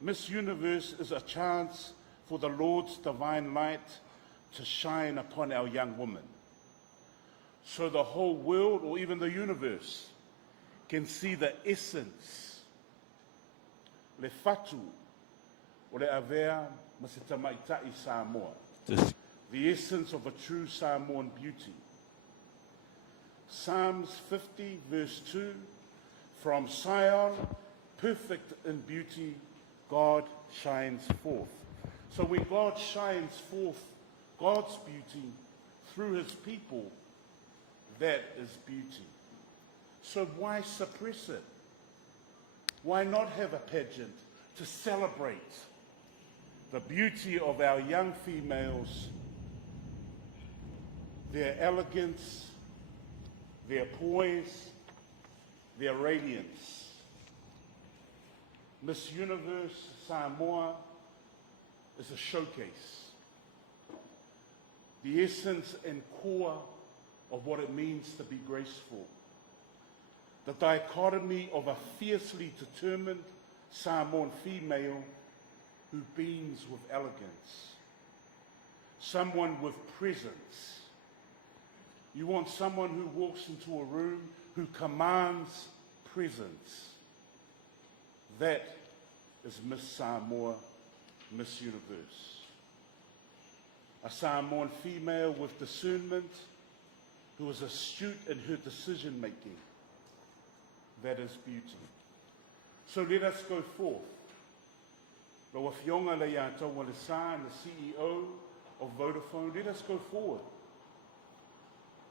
Miss Universe is a chance for the Lord's divine light to shine upon our young women, so the whole world, or even the universe, can see the essence, le fatu, o le avea ma se tamaitai Samoa, the essence of a true Samoan beauty. Psalms 50 verse 2, from Zion, perfect in beauty, God shines forth. So when God shines forth God's beauty through his people, that is beauty. So why suppress it? Why not have a pageant to celebrate the beauty of our young females, their elegance, their poise, their radiance? Miss Universe Samoa is a showcase, the essence and core of what it means to be graceful. The dichotomy of a fiercely determined Samoan female who beams with elegance. Someone with presence. You want someone who walks into a room who commands presence. That is Miss Samoa, Miss Universe. A Samoan female with discernment, who is astute in her decision-making. That is beauty. So let us go forth. Lo Afionga le Yātou le Sa, the CEO of Vodafone, let us go forward.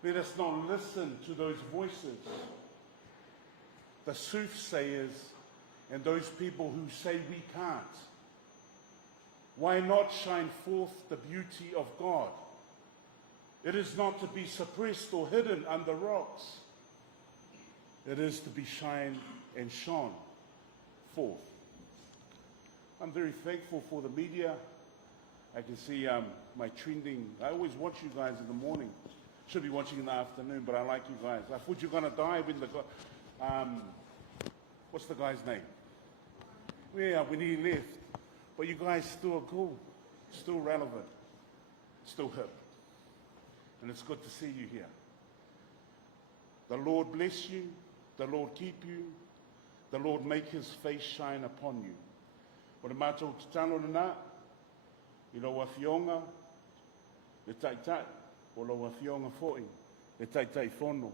Let us not listen to those voices, the soothsayers and those people who say we can't. Why not shine forth the beauty of God? It is not to be suppressed or hidden under rocks. It is to be shined and shone forth. I'm very thankful for the media. I can see my trending. I always watch you guys in the morning. Should be watching in the afternoon, but I like you guys. I thought you were going to die when the what's the guy's name? Yeah, when he left. But you guys still are cool, still relevant, still hip. And it's good to see you here. The Lord bless you. The Lord keep you. The Lord make his face shine upon you. O le mātou te tano rana, I lo Afionga, le taitai, o lo Afionga foi, le taitai whono.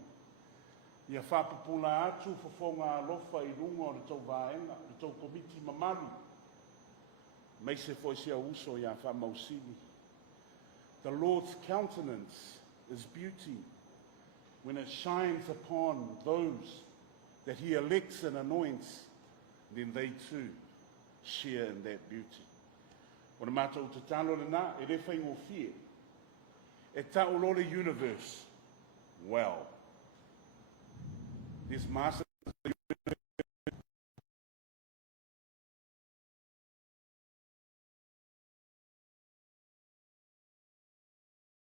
Ia whapapula atu whawhonga alofa I runga o le tau vaenga, le tau komiti mamaru. Mai se foi sia uso ia whamausini. The Lord's countenance is beauty when it shines upon those that he elects and anoints, then they too share in that beauty. O le mātou te tano rana, e re whaingo fie. E ta'ulole universe. Well, there's massive